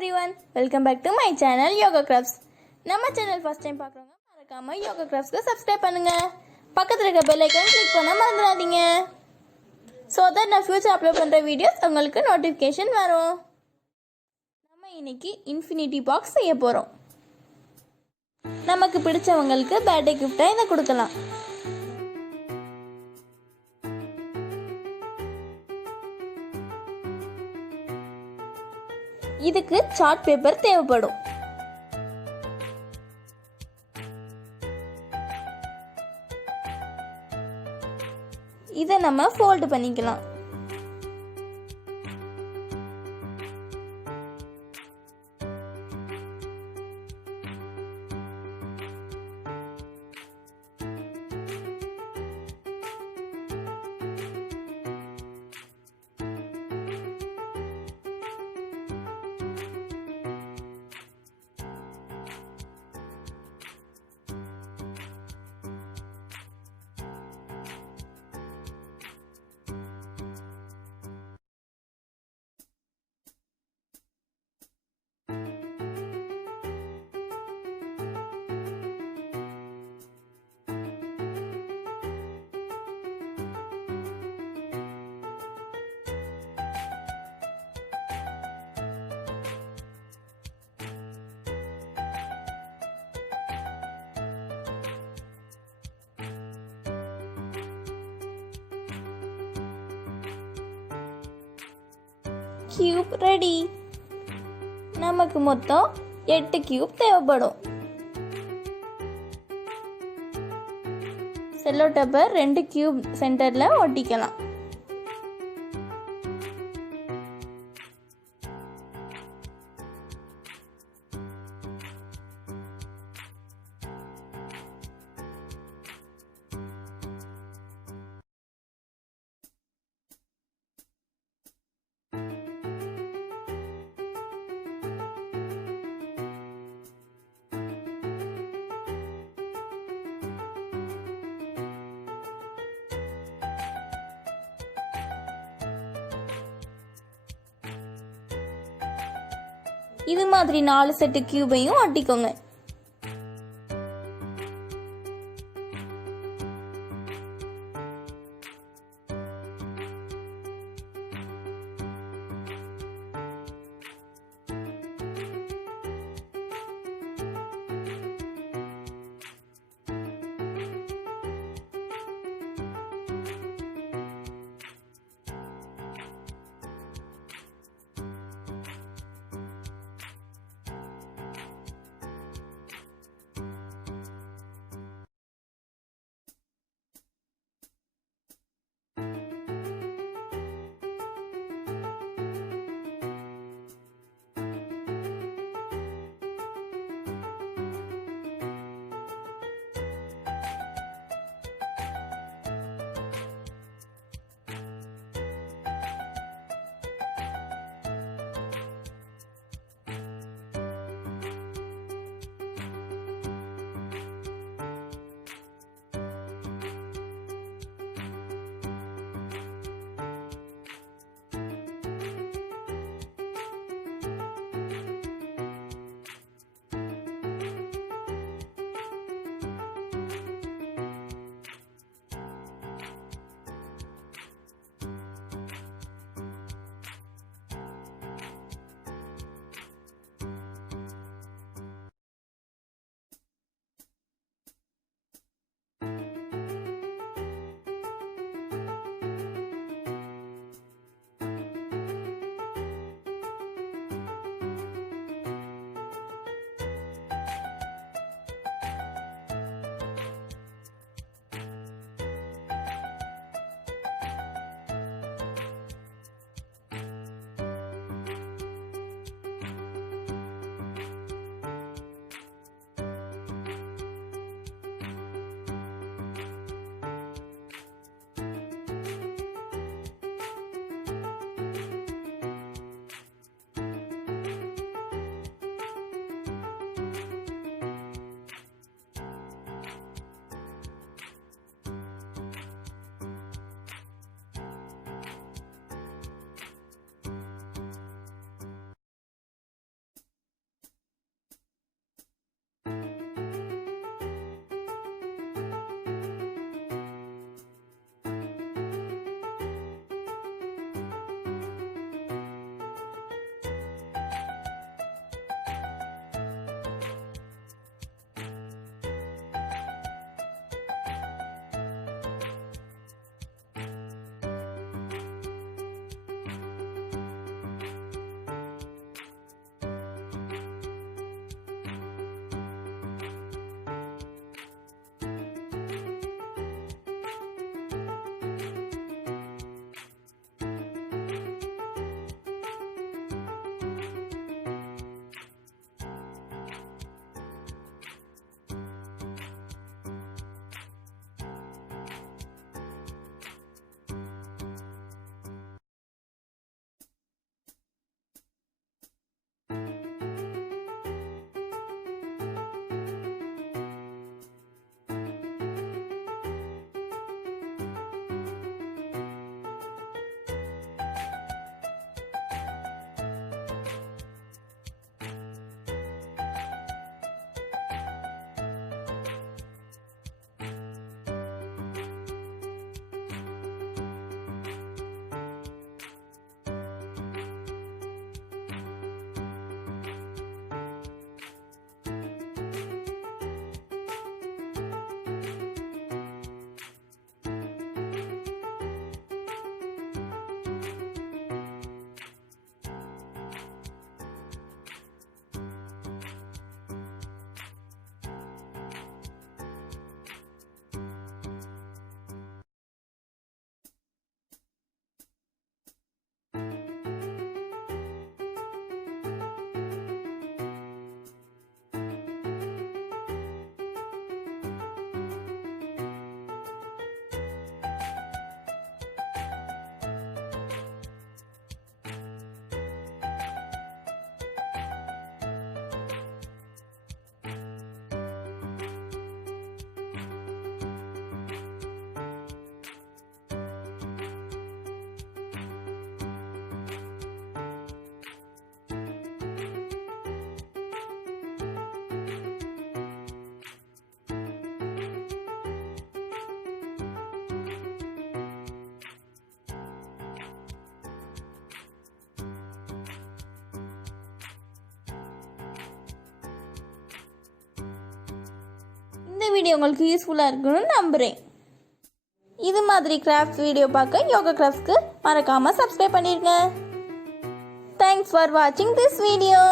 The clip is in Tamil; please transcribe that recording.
everyone, welcome back to my channel Yoga Crafts. நம்ம சேனல் ஃபர்ஸ்ட் டைம் பார்க்குறவங்க மறக்காம யோகா கிராஃப்ட்ஸ்க்கு சப்ஸ்கிரைப் பண்ணுங்க. பக்கத்துல இருக்க பெல் ஐகான் கிளிக் பண்ண மறந்துடாதீங்க. so that நான் ஃபியூச்சர் அப்லோட் பண்ற வீடியோஸ் உங்களுக்கு நோட்டிஃபிகேஷன் வரும். நம்ம இன்னைக்கு இன்ஃபினிட்டி பாக்ஸ் செய்ய போறோம். நமக்கு பிடிச்சவங்களுக்கு பர்த்டே கிஃப்ட்டா இதை கொடுக்கலாம். இதுக்கு சார்ட் பேப்பர் தேவைப்படும். இதை நம்ம ஃபோல்ட் பண்ணிக்கலாம். Cube ready. நமக்கு மொத்தம் 8 கியூப் தேவைப்படும். செல்லோ டேப்பர் 2 கியூப் சென்டர்ல ஒட்டிக்கலாம். இது மாதிரி 4 செட் கியூபையும் ஒட்டிக்கோங்க. வீடியோ உங்களுக்கு யூஸ்ஃபுல்லாக இருக்குன்னு நம்புகிறேன். இது மாதிரி கிராஃப்ட்ஸ் வீடியோ பார்க்க யோகா கிராஃப்ட்ஸ்க்கு மறக்காமல் சப்ஸ்கிரைப் பண்ணிடுங்க. தேங்க்ஸ் ஃபார் வாட்சிங் திஸ் வீடியோ.